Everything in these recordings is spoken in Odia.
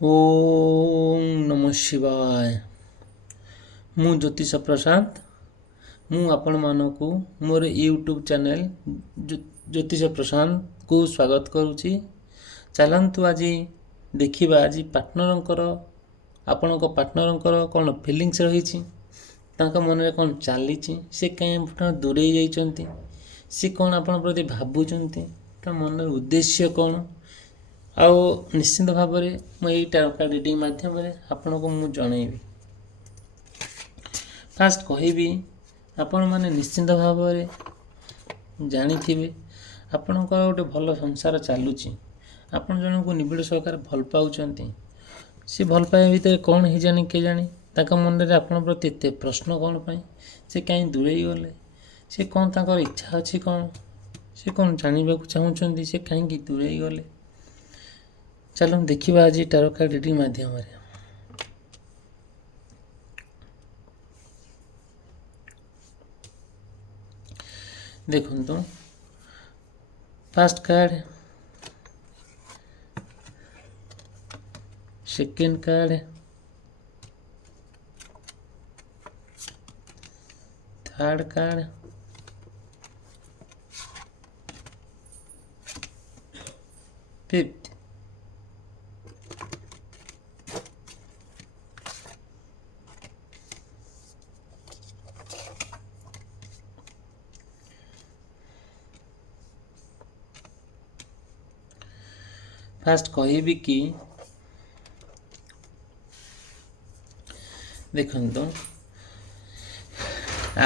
ओम नमः शिवाय। ମୁଁ ଜ୍ୟୋତିଷ ପ୍ରସାଦ। ମୁଁ ଆପଣମାନଙ୍କୁ ମୋର ୟୁଟ୍ୟୁବ୍ ଚ୍ୟାନେଲ୍ ଜ୍ୟୋତିଷ ପ୍ରଶାନ୍ତକୁ ସ୍ୱାଗତ କରୁଛି। ଚାଲନ୍ତୁ ଆଜି ଦେଖିବା ଆଜି ଆପଣଙ୍କ ପାର୍ଟନରଙ୍କର କ'ଣ ଫିଲିଙ୍ଗସ୍ ରହିଛି, ତାଙ୍କ ମନରେ କ'ଣ ଚାଲିଛି, ସେ କାହିଁ ଆପଣଙ୍କ ଦୂରେଇ ଯାଇଛନ୍ତି, ସେ କ'ଣ ଆପଣଙ୍କ ପ୍ରତି ଭାବୁଛନ୍ତି, ତା ମନର ଉଦ୍ଦେଶ୍ୟ କ'ଣ। ଆଉ ନିଶ୍ଚିନ୍ତ ଭାବରେ ମୁଁ ଏଇ ଟାରୋ କାର୍ଡ଼ ରିଡ଼ିଂ ମାଧ୍ୟମରେ ଆପଣଙ୍କୁ ମୁଁ ଜଣାଇବି। ଫାଷ୍ଟ କହିବି, ଆପଣମାନେ ନିଶ୍ଚିନ୍ତ ଭାବରେ ଜାଣିଥିବେ ଆପଣଙ୍କର ଗୋଟେ ଭଲ ସଂସାର ଚାଲୁଛି। ଆପଣ ଜଣଙ୍କୁ ନିବିଡ଼ ସହକାରେ ଭଲ ପାଉଛନ୍ତି। ସେ ଭଲ ପାଇବା ଭିତରେ କ'ଣ ହେଇଜାଣି କେଜାଣି ତାଙ୍କ ମନରେ ଆପଣଙ୍କ ପ୍ରତି ଏତେ ପ୍ରଶ୍ନ କ'ଣ ପାଇଁ, ସେ କାହିଁ ଦୂରେଇ ଗଲେ, ସେ କ'ଣ ତାଙ୍କର ଇଚ୍ଛା ଅଛି, କ'ଣ ସେ କ'ଣ ଜାଣିବାକୁ ଚାହୁଁଛନ୍ତି, ସେ କାହିଁକି ଦୂରେଇ ଗଲେ। ଚାଲନ୍ତୁ ଦେଖିବା ଆଜି ଟାରୋ କାର୍ଡ଼ ରିଡ଼ିଂ ମାଧ୍ୟମରେ। ଦେଖନ୍ତୁ, first card, second card, third card, fifth, first କହିବି କି ଦେଖନ୍ତୁ,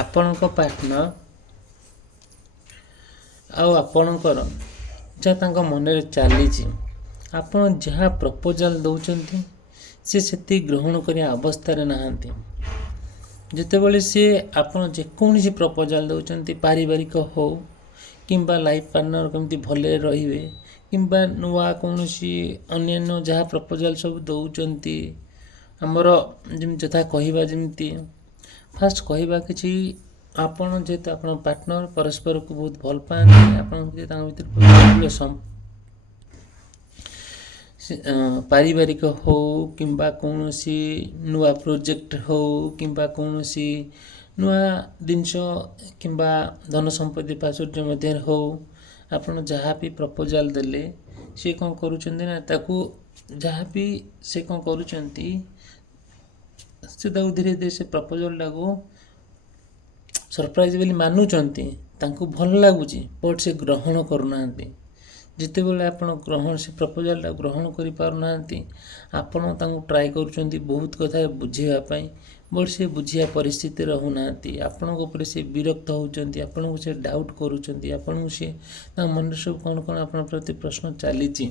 ଆପଣଙ୍କ ପାର୍ଟନର ଆଉ ଆପଣଙ୍କର ଯାହା ତାଙ୍କ ମନରେ ଚାଲିଛି, ଆପଣ ଯାହା ପ୍ରପୋଜାଲ୍ ଦେଉଛନ୍ତି ସେ ସେତିକି ଗ୍ରହଣ କରିବା ଅବସ୍ଥାରେ ନାହାନ୍ତି। ଯେତେବେଳେ ସିଏ ଆପଣ ଯେକୌଣସି ପ୍ରପୋଜାଲ୍ ଦେଉଛନ୍ତି, ପାରିବାରିକ ହଉ କିମ୍ବା ଲାଇଫ୍ ପାର୍ଟନର କେମିତି ଭଲରେ ରହିବେ କିମ୍ବା ନୂଆ କୌଣସି ଅନ୍ୟାନ୍ୟ ଯାହା ପ୍ରପୋଜାଲ୍ ସବୁ ଦେଉଛନ୍ତି, ଆମର ଯେମିତି ଯଥା କହିବା, ଯେମିତି ଫାଷ୍ଟ କହିବା କିଛି, ଆପଣ ଯେହେତୁ ଆପଣଙ୍କ ପାର୍ଟନର ପରସ୍ପରକୁ ବହୁତ ଭଲ ପାଆନ୍ତି, ଆପଣଙ୍କ ତାଙ୍କ ଭିତରେ ପାରିବାରିକ ହଉ କିମ୍ବା କୌଣସି ନୂଆ ପ୍ରୋଜେକ୍ଟ ହଉ କିମ୍ବା କୌଣସି ନୂଆ ଜିନିଷ କିମ୍ବା ଧନ ସମ୍ପତ୍ତି ପ୍ରାଚୁର୍ଯ୍ୟ ମଧ୍ୟରେ ହଉ, ଆପଣ ଯାହା ବି ପ୍ରପୋଜାଲ୍ ଦେଲେ ସେ କ'ଣ କରୁଛନ୍ତି ନା, ତାକୁ ଯାହା ବି ସେ କ'ଣ କରୁଛନ୍ତି, ସେ ତାକୁ ଧୀରେ ଧୀରେ ସେ ପ୍ରପୋଜାଲ୍ଟାକୁ ସରପ୍ରାଇଜ୍ ବୋଲି ମାନୁଛନ୍ତି, ତାଙ୍କୁ ଭଲ ଲାଗୁଛି, ବଟ୍ ସେ ଗ୍ରହଣ କରୁନାହାନ୍ତି। ଯେତେବେଳେ ଆପଣ ସେ ପ୍ରପୋଜାଲ୍ଟା ଗ୍ରହଣ କରିପାରୁନାହାନ୍ତି, ଆପଣ ତାଙ୍କୁ ଟ୍ରାଏ କରୁଛନ୍ତି ବହୁତ କଥା ବୁଝେଇବା ପାଇଁ, ବଟ୍ ସେ ବୁଝିବା ପରିସ୍ଥିତି ରହୁନାହାନ୍ତି। ଆପଣଙ୍କ ଉପରେ ସେ ବିରକ୍ତ ହେଉଛନ୍ତି, ଆପଣଙ୍କୁ ସେ ଡାଉଟ୍ କରୁଛନ୍ତି, ଆପଣଙ୍କୁ ସେ ତାଙ୍କ ମନରେ ସବୁ କ'ଣ କ'ଣ ଆପଣଙ୍କ ପ୍ରତି ପ୍ରଶ୍ନ ଚାଲିଛି।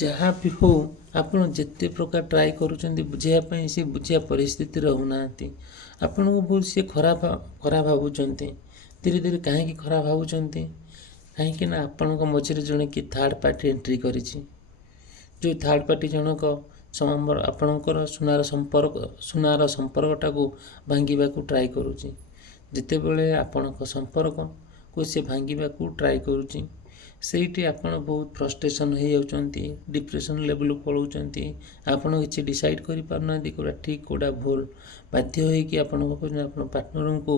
ଯାହା ବି ହଉ, ଆପଣ ଯେତେ ପ୍ରକାର ଟ୍ରାଏ କରୁଛନ୍ତି ବୁଝିବା ପାଇଁ, ସେ ବୁଝିବା ପରିସ୍ଥିତି ରହୁନାହାନ୍ତି। ଆପଣଙ୍କୁ ବହୁତ ସେ ଖରାପ ଭାବୁଛନ୍ତି। ଧୀରେ ଧୀରେ କାହିଁକି ଖରାପ ଭାବୁଛନ୍ତି, କାହିଁକି ନା ଆପଣଙ୍କ ମଝିରେ ଜଣେ କି ଥାର୍ଡ଼ ପାର୍ଟି ଏଣ୍ଟ୍ରି କରିଛି। ଯେଉଁ ଥାର୍ଡ଼ ପାର୍ଟି ଜଣକ ଆପଣଙ୍କର ସୁନାର ସମ୍ପର୍କଟାକୁ ଭାଙ୍ଗିବାକୁ ଟ୍ରାଏ କରୁଛି। ଯେତେବେଳେ ଆପଣଙ୍କ ସମ୍ପର୍କକୁ ସେ ଭାଙ୍ଗିବାକୁ ଟ୍ରାଏ କରୁଛି, ସେଇଠି ଆପଣ ବହୁତ ଫ୍ରଷ୍ଟ୍ରେସନ୍ ହେଇଯାଉଛନ୍ତି, ଡିପ୍ରେସନ୍ ଲେଭେଲକୁ ପଳାଉଛନ୍ତି। ଆପଣ କିଛି ଡିସାଇଡ଼୍ କରିପାରୁନାହାନ୍ତି କେଉଁଟା ଠିକ୍ କେଉଁଟା ଭୁଲ। ବାଧ୍ୟ ହୋଇକି ଆପଣଙ୍କ ପାର୍ଟନରଙ୍କୁ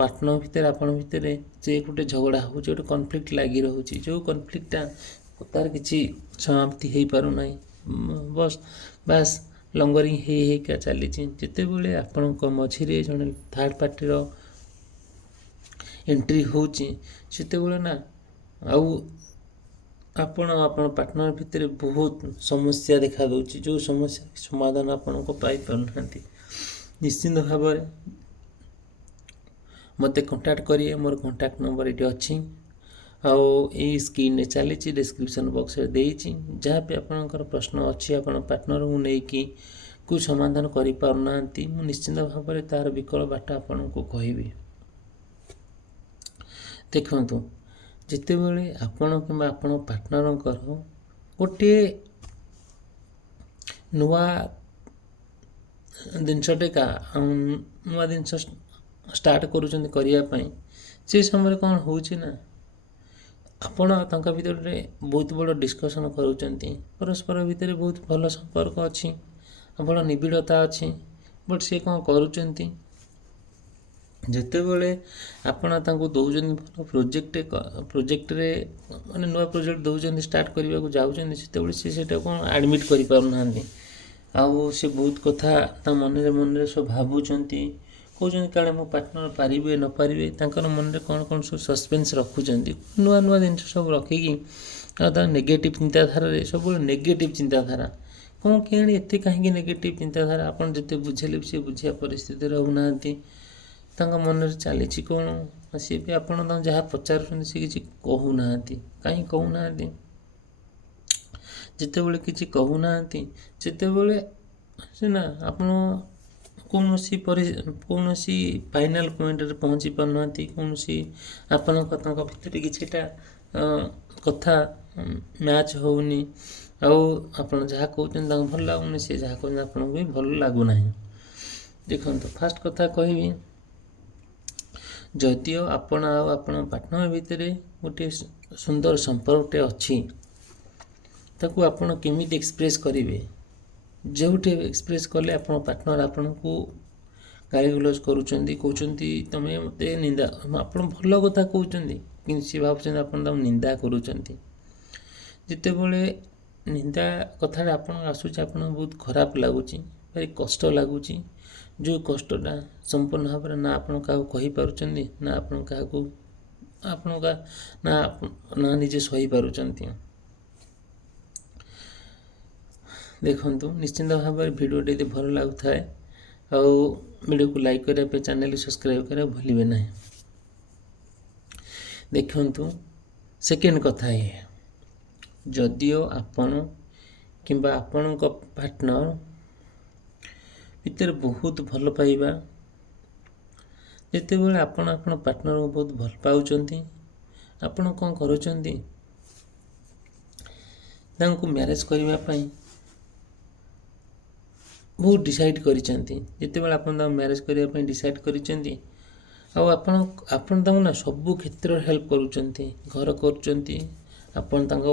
ପାର୍ଟନର ଭିତରେ ଆପଣଙ୍କ ଭିତରେ ଯେ ଗୋଟେ ଝଗଡ଼ା ହେଉଛି, ଗୋଟେ କନଫ୍ଲିକ୍ଟ ଲାଗି ରହୁଛି, ଯେଉଁ କନଫ୍ଲିକ୍ଟଟା ତାର କିଛି ସମାପ୍ତି ହେଇପାରୁନାହିଁ, ବାସ୍ ଲଙ୍ଗରିଂ ହେଇକା ଚାଲିଛି। ଯେତେବେଳେ ଆପଣଙ୍କ ମଝିରେ ଜଣେ ଥାର୍ଡ଼ ପାର୍ଟିର ଏଣ୍ଟ୍ରି ହେଉଛି, ସେତେବେଳେ ନା ଆଉ ଆପଣ ପାର୍ଟନର ଭିତରେ ବହୁତ ସମସ୍ୟା ଦେଖାଦେଉଛି, ଯେଉଁ ସମସ୍ୟା ସମାଧାନ ଆପଣଙ୍କ ପାଇପାରୁନାହାନ୍ତି। ନିଶ୍ଚିନ୍ତ ଭାବରେ ମୋତେ କଣ୍ଟାକ୍ଟ କରିବେ, ମୋର କଣ୍ଟାକ୍ଟ ନମ୍ବର ଏଠି ଅଛି, ଆଉ ଏଇ ସ୍କ୍ରିନ୍ରେ ଚାଲିଛି, ଡେସ୍କ୍ରିପସନ୍ ବକ୍ସରେ ଦେଇଛି। ଯାହା ବି ଆପଣଙ୍କର ପ୍ରଶ୍ନ ଅଛି, ଆପଣ ପାର୍ଟନରଙ୍କୁ ନେଇକି ସମାଧାନ କରିପାରୁନାହାନ୍ତି, ମୁଁ ନିଶ୍ଚିନ୍ତ ଭାବରେ ତା'ର ବିକଳ୍ପ ବାଟ ଆପଣଙ୍କୁ କହିବି। ଦେଖନ୍ତୁ, ଯେତେବେଳେ ଆପଣ କିମ୍ବା ଆପଣଙ୍କ ପାର୍ଟନରଙ୍କର ଗୋଟିଏ ନୂଆ ଜିନିଷ ଷ୍ଟାର୍ଟ କରୁଛନ୍ତି କରିବା ପାଇଁ, ସେ ସମୟରେ କ'ଣ ହେଉଛି ନା, ଆପଣ ତାଙ୍କ ଭିତରେ ବହୁତ ବଡ଼ ଡିସ୍କସନ୍ କରୁଛନ୍ତି, ପରସ୍ପର ଭିତରେ ବହୁତ ଭଲ ସମ୍ପର୍କ ଅଛି, ଭଲ ନିବିଡ଼ତା ଅଛି, ବଟ୍ ସେ କ'ଣ କରୁଛନ୍ତି, ଯେତେବେଳେ ଆପଣ ତାଙ୍କୁ ଦେଉଛନ୍ତି ଭଲ ପ୍ରୋଜେକ୍ଟରେ ମାନେ ନୂଆ ପ୍ରୋଜେକ୍ଟ ଦେଉଛନ୍ତି, ଷ୍ଟାର୍ଟ କରିବାକୁ ଯାଉଛନ୍ତି, ସେତେବେଳେ ସେ ସେଇଟା କ'ଣ ଆଡ଼ମିଟ୍ କରିପାରୁନାହାନ୍ତି। ଆଉ ସେ ବହୁତ କଥା ତା ମନରେ ସବୁ ଭାବୁଛନ୍ତି, କହୁଛନ୍ତି କାଳେ ମୋ ପାର୍ଟନର ପାରିବେ ନ ପାରିବେ, ତାଙ୍କର ମନରେ କ'ଣ ସବୁ ସସ୍ପେନ୍ସ ରଖୁଛନ୍ତି, ନୂଆ ଜିନିଷ ସବୁ ରଖିକି। ଆଉ ତା ନେଗେଟିଭ୍ ଚିନ୍ତାଧାରାରେ ସବୁବେଳେ ନେଗେଟିଭ୍ ଚିନ୍ତାଧାରା କ'ଣ କେଜାଣି, ଏତେ କାହିଁକି ନେଗେଟିଭ୍ ଚିନ୍ତାଧାରା? ଆପଣ ଯେତେ ବୁଝେଇଲେ ବି ସେ ବୁଝିବା ପରିସ୍ଥିତିରେ ରହୁନାହାନ୍ତି। ତାଙ୍କ ମନରେ ଚାଲିଛି କ'ଣ, ସିଏ ବି ଆପଣ ତାଙ୍କୁ ଯାହା ପଚାରୁଛନ୍ତି ସେ କିଛି କହୁନାହାନ୍ତି। କାହିଁ କହୁନାହାନ୍ତି? ଯେତେବେଳେ କିଛି କହୁନାହାନ୍ତି ସେତେବେଳେ ସିନା ଆପଣ କୌଣସି ଫାଇନାଲ୍ ପଏଣ୍ଟରେ ପହଞ୍ଚି ପାରୁନାହାନ୍ତି, ତାଙ୍କ ଭିତରେ କିଛିଟା କଥା ମ୍ୟାଚ୍ ହେଉନି, ଆଉ ଆପଣ ଯାହା କହୁଛନ୍ତି ତାଙ୍କୁ ଭଲ ଲାଗୁନି, ସେ ଯାହା କହୁଛନ୍ତି ଆପଣଙ୍କୁ ବି ଭଲ ଲାଗୁନାହିଁ। ଦେଖନ୍ତୁ, ଫାର୍ଷ୍ଟ କଥା କହିବି, ଯଦିଓ ଆପଣ ଆଉ ଆପଣଙ୍କ ପାର୍ଟନର ଭିତରେ ଗୋଟିଏ ସୁନ୍ଦର ସମ୍ପର୍କଟେ ଅଛି, ତାକୁ ଆପଣ କେମିତି ଏକ୍ସପ୍ରେସ୍ କରିବେ? ଯେଉଁଠି ଏକ୍ସପ୍ରେସ୍ କଲେ ଆପଣ ପାର୍ଟନର ଆପଣଙ୍କୁ ଗାଳିଗୁଲଜ କହୁଛନ୍ତି ତମେ ମୋତେ ନିନ୍ଦା, ଆପଣ ଭଲ କଥା କହୁଛନ୍ତି କିନ୍ତୁ ସେ ଭାବୁଛନ୍ତି ଆପଣ ତାଙ୍କୁ ନିନ୍ଦା କରୁଛନ୍ତି। ଯେତେବେଳେ ନିନ୍ଦା କଥାଟା ଆପଣ ଆସୁଛି, ଆପଣଙ୍କୁ ବହୁତ ଖରାପ ଲାଗୁଛି, ଭାରି କଷ୍ଟ ଲାଗୁଛି, ଯେଉଁ କଷ୍ଟଟା ସମ୍ପୂର୍ଣ୍ଣ ଭାବରେ ନା ଆପଣ କାହାକୁ କହିପାରୁଛନ୍ତି, ନା ନା ନିଜେ ସହିପାରୁଛନ୍ତି। ଦେଖନ୍ତୁ, ନିଶ୍ଚିନ୍ତ ଭାବରେ ଭିଡ଼ିଓଟି ଯଦି ଭଲ ଲାଗୁଥାଏ ଆଉ ଭିଡ଼ିଓକୁ ଲାଇକ୍ କରିବା ପାଇଁ, ଚ୍ୟାନେଲକୁ ସବସ୍କ୍ରାଇବ୍ କରିବା ଭୁଲିବେ ନାହିଁ। ଦେଖନ୍ତୁ, ସେକେଣ୍ଡ କଥା ଯଦିଓ ଆପଣ କିମ୍ବା ଆପଣଙ୍କ ପାର୍ଟନର ଭିତରେ ବହୁତ ଭଲ ପାଇବା, ଯେତେବେଳେ ଆପଣ ଆପଣ ପାର୍ଟନରକୁ ବହୁତ ଭଲ ପାଉଛନ୍ତି, ଆପଣ କ'ଣ କରୁଛନ୍ତି, ତାଙ୍କୁ ମ୍ୟାରେଜ୍ କରିବା ପାଇଁ ବହୁତ ଡିସାଇଡ଼୍ କରିଛନ୍ତି। ଯେତେବେଳେ ଆପଣ ତାଙ୍କୁ ମ୍ୟାରେଜ୍ କରିବା ପାଇଁ ଡିସାଇଡ଼୍ କରିଛନ୍ତି, ଆଉ ଆପଣ ତାଙ୍କୁ ନା ସବୁ କ୍ଷେତ୍ରରେ ହେଲ୍ପ କରୁଛନ୍ତି, ଘର କରୁଛନ୍ତି, ଆପଣ ତାଙ୍କ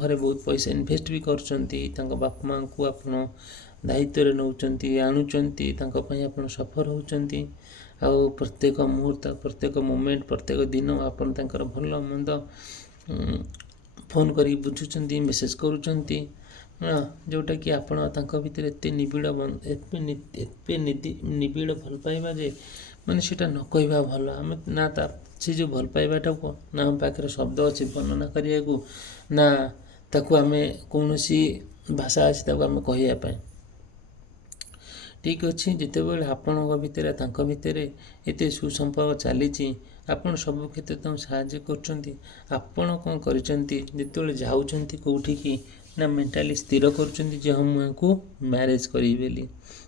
ଘରେ ବହୁତ ପଇସା ଇନଭେଷ୍ଟ ବି କରୁଛନ୍ତି, ତାଙ୍କ ବାପା ମାଆଙ୍କୁ ଆପଣ ଦାୟିତ୍ୱରେ ନେଉଛନ୍ତି, ଆଣୁଛନ୍ତି, ତାଙ୍କ ପାଇଁ ଆପଣ ସଫର ହେଉଛନ୍ତି, ଆଉ ପ୍ରତ୍ୟେକ ମୁହୂର୍ତ୍ତ, ପ୍ରତ୍ୟେକ ମୋମେଣ୍ଟ, ପ୍ରତ୍ୟେକ ଦିନ ଆପଣ ତାଙ୍କର ଭଲ ମନ୍ଦ ଫୋନ୍ କରିକି ବୁଝୁଛନ୍ତି, ମେସେଜ୍ କରୁଛନ୍ତି, ଯେଉଁଟାକି ଆପଣ ତାଙ୍କ ଭିତରେ ଏତେ ନିବିଡ଼ ଭଲ ପାଇବା ଯେ ମାନେ ସେଇଟା ନ କହିବା ଭଲ। ଆମେ ନା ସେ ଯେଉଁ ଭଲ ପାଇବାଟାକୁ ନା ଆମ ପାଖରେ ଶବ୍ଦ ଅଛି ବର୍ଣ୍ଣନା କରିବାକୁ, ନା ତାକୁ ଆମେ କୌଣସି ଭାଷା ଅଛି ତାକୁ ଆମେ କହିବା ପାଇଁ। ଠିକ୍ ଅଛି, ଯେତେବେଳେ ଆପଣଙ୍କ ଭିତରେ ତାଙ୍କ ଭିତରେ ଏତେ ସୁସମ୍ପର୍କ ଚାଲିଛି, ଆପଣ ସବୁ କ୍ଷେତ୍ରରେ ତାଙ୍କୁ ସାହାଯ୍ୟ କରୁଛନ୍ତି, ଆପଣ କ'ଣ କରିଛନ୍ତି, ଯେତେବେଳେ ଯାଉଛନ୍ତି କେଉଁଠିକି ନା ମେଣ୍ଟାଲି ସ୍ଥିର କରୁଛନ୍ତି ଯେ ହଁ ମୁଁ ୟାଙ୍କୁ ମ୍ୟାରେଜ୍ କରିବି ବୋଲି।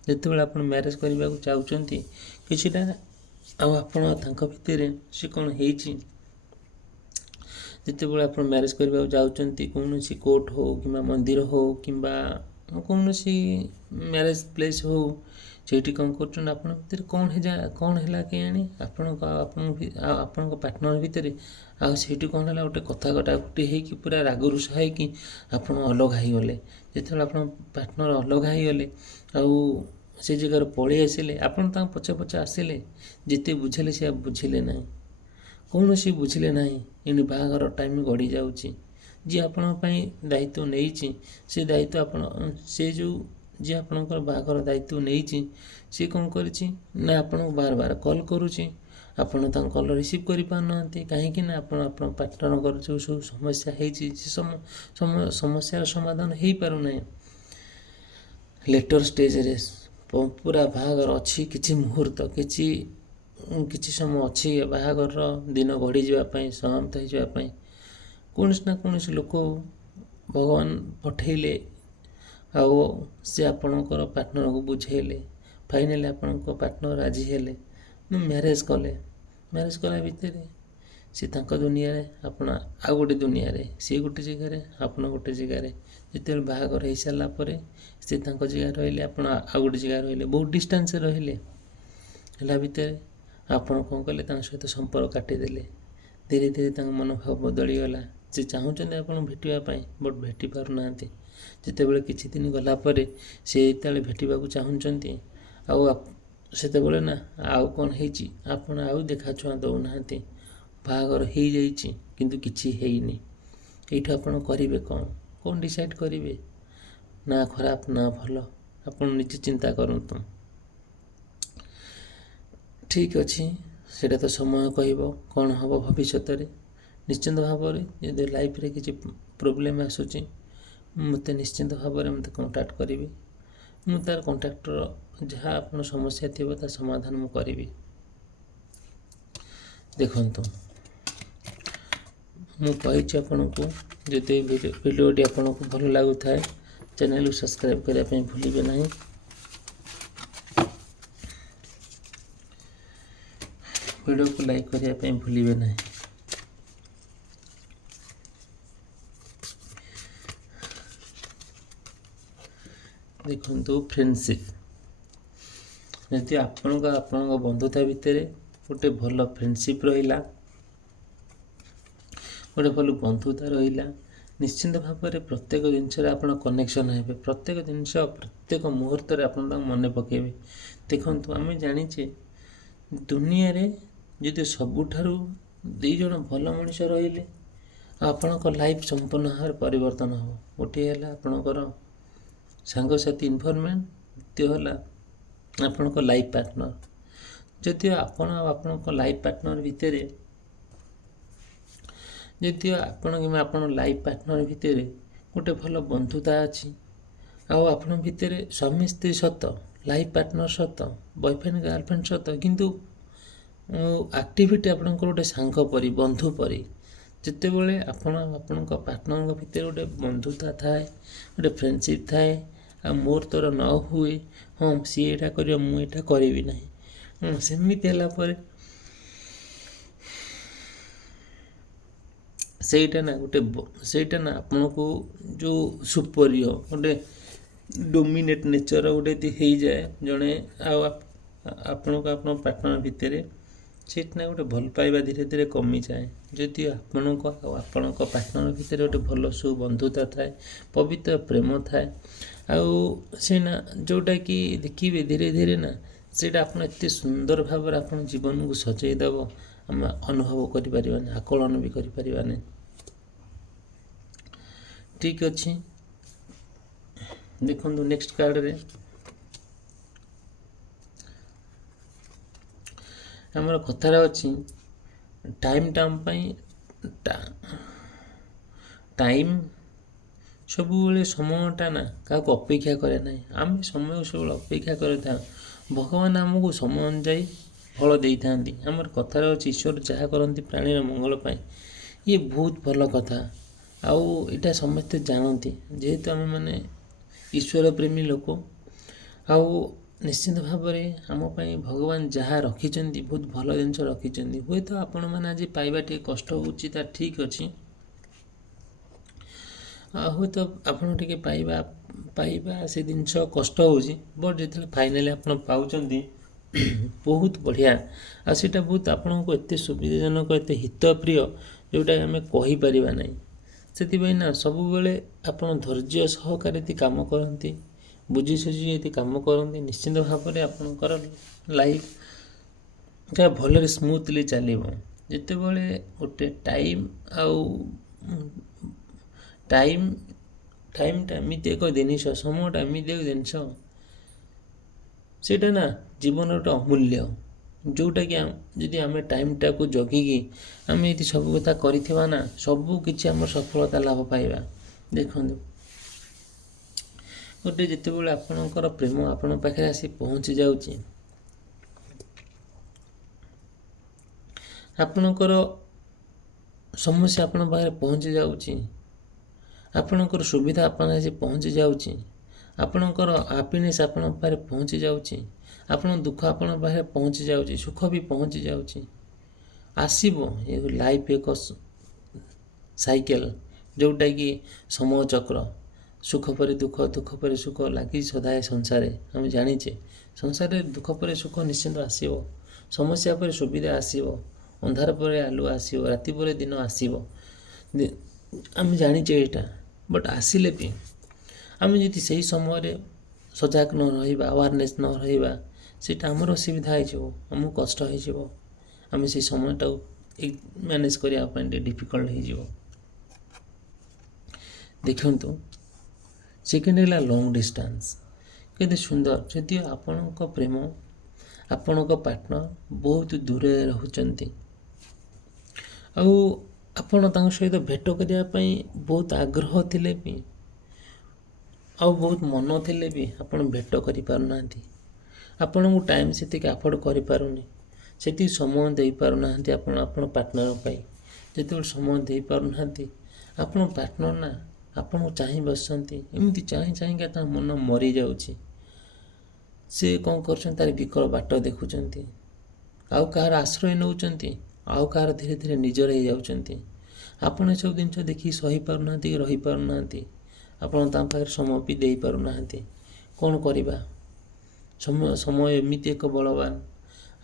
ଯେତେବେଳେ ଆପଣ ମ୍ୟାରେଜ୍ କରିବାକୁ ଚାହୁଁଛନ୍ତି କିଛିଟା, ଆଉ ଆପଣ ତାଙ୍କ ଭିତରେ ସେ କ'ଣ ହେଇଛି, ଯେତେବେଳେ ଆପଣ ମ୍ୟାରେଜ୍ କରିବାକୁ ଯାଉଛନ୍ତି କୌଣସି କୋର୍ଟ ହେଉ କିମ୍ବା ମନ୍ଦିର ହେଉ କିମ୍ବା କୌଣସି ମ୍ୟାରେଜ୍ ପ୍ଲେସ୍ ହେଉ, ସେଇଠି କ'ଣ କରୁଛନ୍ତି, ଆପଣଙ୍କ ଭିତରେ କ'ଣ ହେଲା କେଜାଣି, ଆପଣଙ୍କ ପାର୍ଟନର ଭିତରେ ଆଉ ସେଇଠି କ'ଣ ହେଲା, ଗୋଟେ ଗୋଟେ ହେଇକି ପୁରା ରାଗ ରୁଷା ହେଇକି ଆପଣ ଅଲଗା ହେଇଗଲେ। ଯେତେବେଳେ ଆପଣ ପାର୍ଟନର ଅଲଗା ହେଇଗଲେ ଆଉ ସେ ଜାଗାରୁ ପଳେଇ ଆସିଲେ, ଆପଣ ତାଙ୍କ ପଛେ ଆସିଲେ, ଯେତେ ବୁଝିଲେ ସେ ବୁଝିଲେ ନାହିଁ, କୌଣସି ବୁଝିଲେ ନାହିଁ। ଏଣୁ ବାହାଘର ଟାଇମ୍ ଗଡ଼ି ଯାଉଛି। ଯିଏ ଆପଣଙ୍କ ପାଇଁ ଦାୟିତ୍ୱ ନେଇଛି, ସେ ଦାୟିତ୍ୱ ଯିଏ ଆପଣଙ୍କର ବାହାଘର ଦାୟିତ୍ୱ ନେଇଛି, ସିଏ କ'ଣ କରିଛି ନା ଆପଣଙ୍କୁ ବାର କଲ୍ କରୁଛି, ଆପଣ ତାଙ୍କ କଲ୍ ରିସିଭ୍ କରିପାରୁନାହାନ୍ତି। କାହିଁକି ନା ଆପଣ ଆପଣଙ୍କ ପାର୍ଟନରଙ୍କର ଯେଉଁ ସବୁ ସମସ୍ୟା ହେଇଛି, ସେ ସମସ୍ୟାର ସମାଧାନ ହେଇପାରୁନାହିଁ। ଲେଟର୍ ଷ୍ଟେଜ୍ରେ ପୁରା ବାହାଘର ଅଛି, କିଛି ମୁହୂର୍ତ୍ତ, କିଛି ସମୟ ଅଛି ବାହାଘରର ଦିନ ଗଡ଼ିଯିବା ପାଇଁ, ସମାପ୍ତ ହୋଇଯିବା ପାଇଁ। କୌଣସି ନା କୌଣସି ଲୋକ ଭଗବାନ ପଠେଇଲେ, ଆଉ ସେ ଆପଣଙ୍କର ପାର୍ଟନରକୁ ବୁଝେଇଲେ, ଫାଇନାଲି ଆପଣଙ୍କ ପାର୍ଟନର ରାଜି ହେଲେ, ମ୍ୟାରେଜ୍ କଲେ। ମ୍ୟାରେଜ୍ କଲା ଭିତରେ ସେ ତାଙ୍କ ଦୁନିଆରେ, ଆପଣ ଆଉ ଗୋଟେ ଦୁନିଆରେ, ସେ ଗୋଟେ ଜାଗାରେ, ଆପଣ ଗୋଟେ ଜାଗାରେ। ଯେତେବେଳେ ବାହାଘର ହେଇସାରିଲା ପରେ ସେ ତାଙ୍କ ଜାଗାରେ ରହିଲେ, ଆପଣ ଆଉ ଗୋଟେ ଜାଗାରେ ରହିଲେ, ବହୁତ ଡିଷ୍ଟାନ୍ସରେ ରହିଲେ। ହେଲା ଭିତରେ ଆପଣ କ'ଣ କଲେ, ତାଙ୍କ ସହିତ ସମ୍ପର୍କ କାଟିଦେଲେ। ଧୀରେ ଧୀରେ ତାଙ୍କ ମନୋଭାବ ବଦଳିଗଲା। ସେ ଚାହୁଁଛନ୍ତି ଆପଣ ଭେଟିବା ପାଇଁ, ବଟ୍ ଭେଟି ପାରୁନାହାନ୍ତି। ଯେତେବେଳେ କିଛି ଦିନ ଗଲା ପରେ ସେ ଯେତେବେଳେ ଭେଟିବାକୁ ଚାହୁଁଛନ୍ତି, ଆଉ ସେତେବେଳେ ନା ଆଉ କ'ଣ ହେଇଛି, ଆପଣ ଆଉ ଦେଖାଛୁଆଁ ଦେଉନାହାନ୍ତି। ବାହାଘର ହେଇଯାଇଛି କିନ୍ତୁ କିଛି ହେଇନି। ଏଇଠୁ ଆପଣ କରିବେ କ'ଣ ଡିସାଇଡ଼୍ କରିବେ? ନା ଖରାପ ନା ଭଲ, ଆପଣ ନିଜେ ଚିନ୍ତା କରନ୍ତୁ। ଠିକ୍ ଅଛି, ସେଇଟା ତ ସମୟ କହିବ କ'ଣ ହେବ ଭବିଷ୍ୟତରେ। ନିଶ୍ଚିନ୍ତ ଭାବରେ ଯଦି ଲାଇଫ୍ରେ କିଛି ପ୍ରୋବ୍ଲେମ୍ ଆସୁଛି, ମୋତେ ନିଶ୍ଚିନ୍ତ ଭାବରେ ମୋତେ କଣ୍ଟାକ୍ଟ କରିବେ। ମୁଁ ତା'ର କଣ୍ଟାକ୍ଟର ଯାହା ଆପଣ ସମସ୍ୟା ଥିବ ତା ସମାଧାନ ମୁଁ କରିବି। ଦେଖନ୍ତୁ, ମୁଁ କହିଛି ଆପଣଙ୍କୁ, ଯଦି ଭିଡ଼ିଓଟି ଆପଣଙ୍କୁ ଭଲ ଲାଗୁଥାଏ ଚ୍ୟାନେଲକୁ ସବସ୍କ୍ରାଇବ୍ କରିବା ପାଇଁ ଭୁଲିବେ ନାହିଁ। ଭିଡ଼ିଓକୁ ଲାଇକ୍ କରିବା ପାଇଁ ଭୁଲିବେ ନାହିଁ। ଦେଖନ୍ତୁ, ଫ୍ରେଣ୍ଡସିପ୍, ଯଦି ଆପଣଙ୍କ ବନ୍ଧୁତା ଭିତରେ ଗୋଟେ ଭଲ ଫ୍ରେଣ୍ଡସିପ୍ ରହିଲା, ଗୋଟେ ଭଲ ବନ୍ଧୁତା ରହିଲା, ନିଶ୍ଚିନ୍ତ ଭାବରେ ପ୍ରତ୍ୟେକ ଜିନିଷରେ ଆପଣ କନେକ୍ସନ୍ ହେବେ। ପ୍ରତ୍ୟେକ ଜିନିଷ ପ୍ରତ୍ୟେକ ମୁହୂର୍ତ୍ତରେ ଆପଣ ତାଙ୍କୁ ମନେ ପକାଇବେ। ଦେଖନ୍ତୁ, ଆମେ ଜାଣିଛେ ଦୁନିଆରେ ଯଦି ସବୁଠାରୁ 2 ଜଣ ଭଲ ମଣିଷ ରହିଲେ, ଆପଣଙ୍କ ଲାଇଫ୍ ସମ୍ପୂର୍ଣ୍ଣ ଭାବରେ ପରିବର୍ତ୍ତନ ହେବ। ଗୋଟିଏ ହେଲା ଆପଣଙ୍କର ସାଙ୍ଗସାଥି ଇନଭଲଭମେଣ୍ଟ, ଦ୍ୱିତୀୟ ହେଲା ଆପଣଙ୍କ ଲାଇଫ୍ ପାର୍ଟନର। ଯଦିଓ ଆପଣ ଆଉ ଆପଣଙ୍କ ଲାଇଫ୍ ପାର୍ଟନର ଭିତରେ ଲାଇଫ୍ ପାର୍ଟନର ଭିତରେ ଗୋଟେ ଭଲ ବନ୍ଧୁତା ଅଛି, ଆଉ ଆପଣଙ୍କ ଭିତରେ ସ୍ୱାମୀ ସ୍ତ୍ରୀ ସତ, ଲାଇଫ୍ ପାର୍ଟନର ସତ, ବୟଫ୍ରେଣ୍ଡ ଗାର୍ଲଫ୍ରେଣ୍ଡ ସତ, କିନ୍ତୁ ଆକ୍ଟିଭିଟି ଆପଣଙ୍କର ଗୋଟେ ସାଙ୍ଗ ପରି, ବନ୍ଧୁ ପରି। ଯେତେବେଳେ ଆପଣ ଆପଣଙ୍କ ପାର୍ଟନରଙ୍କ ଭିତରେ ଗୋଟେ ବନ୍ଧୁତା ଥାଏ, ଗୋଟେ ଫ୍ରେଣ୍ଡସିପ୍ ଥାଏ, ଆଉ ମୋର ତୋର ନ ହୁଏ, ହଁ ସିଏ ଏଇଟା କରିବ ମୁଁ ଏଇଟା କରିବି ନାହିଁ, ସେମିତି ହେଲା ପରେ ସେଇଟା ନା ଆପଣଙ୍କୁ ଯେଉଁ ସୁପରିୟ ଗୋଟେ ଡୋମିନେଟ୍ ନେଚର ଗୋଟେ ହେଇଯାଏ ଜଣେ, ଆଉ ଆପଣଙ୍କ ପାର୍ଟନର ଭିତରେ ସେଇଟା ନା ଗୋଟେ ଭଲ ପାଇବା ଧୀରେ ଧୀରେ କମିଯାଏ। ଯଦି ଆପଣଙ୍କ ଆଉ ଆପଣଙ୍କ ପାର୍ଟନର ଭିତରେ ଗୋଟେ ଭଲ ସୁବନ୍ଧୁତା ଥାଏ, ପବିତ୍ର ପ୍ରେମ ଥାଏ, ଆଉ ସେ ନା ଯେଉଁଟାକି ଦେଖିବେ ଧୀରେ ଧୀରେ ନା ସେଇଟା ଆପଣ ଏତେ ସୁନ୍ଦର ଭାବରେ ଆପଣ ଜୀବନକୁ ସଜେଇ ଦେବ, ଆମେ ଅନୁଭବ କରିପାରିବାନି, ଆକଳନ ବି କରିପାରିବାନି। ଠିକ୍ ଅଛି, ଦେଖନ୍ତୁ ନେକ୍ସଟ କାର୍ଡ଼ରେ ଆମର କଥାରେ ଅଛି, ଟାଇମ୍ ସବୁବେଳେ ସମୟଟା ନା କାହାକୁ ଅପେକ୍ଷା କରେ ନାହିଁ। ଆମେ ସମୟକୁ ସବୁବେଳେ ଅପେକ୍ଷା କରିଥାଉ, ଭଗବାନ ଆମକୁ ସମୟ ଅନୁଯାୟୀ ଫଳ ଦେଇଥାନ୍ତି। ଆମର କଥାରେ ଅଛି, ଈଶ୍ୱର ଯାହା କରନ୍ତି ପ୍ରାଣୀର ମଙ୍ଗଳ ପାଇଁ। ଇଏ ବହୁତ ଭଲ କଥା, ଆଉ ଏଇଟା ସମସ୍ତେ ଜାଣନ୍ତି, ଯେହେତୁ ଆମେମାନେ ଈଶ୍ୱର ପ୍ରେମୀ ଲୋକ। ଆଉ ନିଶ୍ଚିନ୍ତ ଭାବରେ ଆମ ପାଇଁ ଭଗବାନ ଯାହା ରଖିଛନ୍ତି ବହୁତ ଭଲ ଜିନିଷ ରଖିଛନ୍ତି। ହୁଏତ ଆପଣମାନେ ଆଜି ପାଇବା ଟିକେ କଷ୍ଟ ହେଉଛି, ତା ଠିକ୍ ଅଛି। ହୁଏତ ଆପଣ ଟିକେ ପାଇବା ସେ ଜିନିଷ କଷ୍ଟ ହେଉଛି, ବଟ୍ ଯେତେବେଳେ ଫାଇନାଲି ଆପଣ ପାଉଛନ୍ତି ବହୁତ ବଢ଼ିଆ, ଆଉ ସେଇଟା ବହୁତ ଆପଣଙ୍କୁ ଏତେ ସୁବିଧାଜନକ, ଏତେ ହିତପ୍ରିୟ, ଯେଉଁଟାକି ଆମେ କହିପାରିବା ନାହିଁ। ସେଥିପାଇଁ ନା ସବୁବେଳେ ଆପଣ ଧୈର୍ଯ୍ୟ ସହକାରେ ଯଦି କାମ କରନ୍ତି, ବୁଝି ସୁଝି ଯଦି କାମ କରନ୍ତି, ନିଶ୍ଚିନ୍ତ ଭାବରେ ଆପଣଙ୍କର ଲାଇଫ୍ଟା ଭଲରେ ସ୍ମୁଥଲି ଚାଲିବ। ଯେତେବେଳେ ଗୋଟେ ଟାଇମ୍ଟା ଏମିତି ଏକ ଜିନିଷ, ସମୟଟା ଏମିତି ଏକ ଜିନିଷ, ସେଇଟା ନା ଜୀବନର ଗୋଟେ ଅମୂଲ୍ୟ, ଯେଉଁଟାକି ଯଦି ଆମେ ଟାଇମ୍ଟାକୁ ଜଗିକି ଆମେ ଯଦି ସବୁ କଥା କରିଥିବା ନା, ସବୁ କିଛି ଆମର ସଫଳତା ଲାଭ ପାଇବା। ଦେଖନ୍ତୁ, ଗୋଟେ ଯେତେବେଳେ ଆପଣଙ୍କର ପ୍ରେମ ଆପଣଙ୍କ ପାଖରେ ଆସି ପହଞ୍ଚି ଯାଉଛି, ଆପଣଙ୍କର ସମସ୍ୟା ଆପଣଙ୍କ ପାଖରେ ପହଞ୍ଚି ଯାଉଛି, ଆପଣଙ୍କର ସୁବିଧା ଆପଣଙ୍କ ଆସି ପହଞ୍ଚି ଯାଉଛି, ଆପଣଙ୍କର ହାପିନେସ୍ ଆପଣଙ୍କ ପାଖରେ ପହଞ୍ଚି ଯାଉଛି, ଆପଣଙ୍କ ଦୁଃଖ ଆପଣଙ୍କ ପାଖରେ ପହଞ୍ଚି ଯାଉଛି, ସୁଖ ବି ପହଞ୍ଚି ଯାଉଛି। ଆସିବ ଏ ଲାଇଫ୍ ଏକ ସାଇକେଲ, ଯେଉଁଟାକି ସମୟ ଚକ୍ର, ସୁଖ ପରେ ଦୁଃଖ, ଦୁଃଖ ପରେ ସୁଖ ଲାଗି ସଦାଏ ସଂସାରେ। ଆମେ ଜାଣିଛେ ସଂସାରରେ ଦୁଃଖ ପରେ ସୁଖ ନିଶ୍ଚିନ୍ତ ଆସିବ, ସମସ୍ୟା ପରେ ସୁବିଧା ଆସିବ, ଅନ୍ଧାର ପରେ ଆଲୁଅ ଆସିବ, ରାତି ପରେ ଦିନ ଆସିବ, ଆମେ ଜାଣିଛେ ଏଇଟା। ବଟ୍ ଆସିଲେ ବି ଆମେ ଯଦି ସେହି ସମୟରେ ସଜାଗ ନ ରହିବା, ଆୱାରନେସ୍ ନ ରହିବା, ସେଇଟା ଆମର ଅସୁବିଧା ହେଇଯିବ, ଆମକୁ କଷ୍ଟ ହେଇଯିବ। ଆମେ ସେଇ ସମୟଟାକୁ ମ୍ୟାନେଜ୍ କରିବା ପାଇଁ ଟିକେ ଡିଫିକଲ୍ଟ ହେଇଯିବ। ଦେଖନ୍ତୁ, ସେକେଣ୍ଡ ହେଲା ଲଙ୍ଗ୍ ଡିଷ୍ଟାନ୍ସ। କେତେ ସୁନ୍ଦର, ଯଦିଓ ଆପଣଙ୍କ ପ୍ରେମ, ଆପଣଙ୍କ ପାର୍ଟନର ବହୁତ ଦୂରରେ ରହୁଛନ୍ତି ଆଉ ଆପଣ ତାଙ୍କ ସହିତ ଭେଟ କରିବା ପାଇଁ ବହୁତ ଆଗ୍ରହ ଥିଲେ ବି ଆଉ ବହୁତ ମନ ଥିଲେ ବି ଆପଣ ଭେଟ କରିପାରୁନାହାନ୍ତି। ଆପଣଙ୍କୁ ଟାଇମ୍ ସେତିକି ଆଫୋର୍ଡ଼ କରିପାରୁନି, ସେତିକି ସମୟ ଦେଇପାରୁନାହାନ୍ତି ଆପଣ ପାର୍ଟନର ପାଇଁ। ଯେତେବେଳେ ସମୟ ଦେଇପାରୁନାହାନ୍ତି, ଆପଣ ପାର୍ଟନର ନା ଆପଣଙ୍କୁ ଚାହିଁ ବସିଛନ୍ତି, ଏମିତି ଚାହିଁକା ତା ମନ ମରିଯାଉଛି। ସେ କ'ଣ କରୁଛନ୍ତି, ତାର ବିକଳ ବାଟ ଦେଖୁଛନ୍ତି, ଆଉ କାହାର ଆଶ୍ରୟ ନେଉଛନ୍ତି, ଆଉ କାହାର ଧୀରେ ଧୀରେ ନିଜର ହେଇଯାଉଛନ୍ତି। ଆପଣ ଏସବୁ ଜିନିଷ ଦେଖିକି ସହିପାରୁନାହାନ୍ତି, ରହିପାରୁନାହାନ୍ତି। ଆପଣ ତାଙ୍କ ପାଖରେ ସମୟ ବି ଦେଇପାରୁନାହାନ୍ତି। କ'ଣ କରିବା? ସମୟ ଏମିତି ଏକ ବଳବାନ,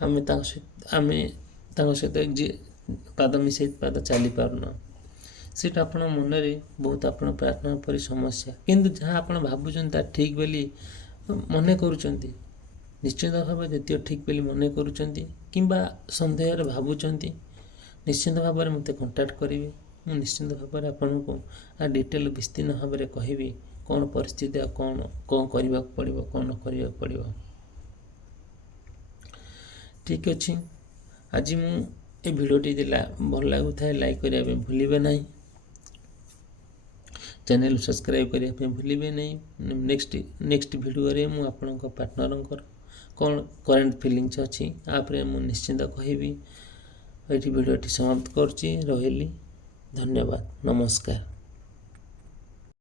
ଆମେ ତାଙ୍କ ସହିତ ପାଦ ମିଶାଇ ପାଦ ଚାଲିପାରୁନା। ସେଇଟା ଆପଣଙ୍କ ମନରେ ବହୁତ ଆପଣ ପ୍ରାର୍ଥନା ପରି ସମସ୍ୟା। କିନ୍ତୁ ଯାହା ଆପଣ ଭାବୁଛନ୍ତି ତାହା ଠିକ୍ ବୋଲି ମନେ କରୁଛନ୍ତି, ନିଶ୍ଚିତ ଭାବରେ ଦ୍ୱିତୀୟ ଠିକ୍ ବୋଲି ମନେ କରୁଛନ୍ତି କିମ୍ବା ସନ୍ଦେହରେ ଭାବୁଛନ୍ତି, ନିଶ୍ଚିନ୍ତ ଭାବରେ ମୋତେ କଣ୍ଟାକ୍ଟ କରିବେ। ମୁଁ ନିଶ୍ଚିନ୍ତ ଭାବରେ ଆପଣଙ୍କୁ ଡିଟେଲ୍ ବିସ୍ତୀର୍ଣ୍ଣ ଭାବରେ କହିବି କ'ଣ ପରିସ୍ଥିତି ଆଉ କ'ଣ କରିବାକୁ ପଡ଼ିବ, କ'ଣ ନ କରିବାକୁ ପଡ଼ିବ। ଠିକ୍ ଅଛି, ଆଜି ମୁଁ ଏ ଭିଡ଼ିଓଟି ଭଲ ଲାଗୁଥାଏ ଲାଇକ୍ କରିବା ପାଇଁ ଭୁଲିବେ ନାହିଁ, ଚ୍ୟାନେଲ୍ ସବସ୍କ୍ରାଇବ୍ କରିବା ପାଇଁ ଭୁଲିବେ ନାହିଁ। ନେକ୍ସଟ ଭିଡ଼ିଓରେ ମୁଁ ଆପଣଙ୍କ ପାର୍ଟନରଙ୍କର କ'ଣ କରେଣ୍ଟ ଫିଲିଙ୍ଗସ୍ ଅଛି ଆପରେ ମୁଁ ନିଶ୍ଚିନ୍ତ କହିବି। ଏଇଠି ଭିଡ଼ିଓଟି ସମାପ୍ତ କରୁଛି। ରହିଲି, ଧନ୍ୟବାଦ, ନମସ୍କାର।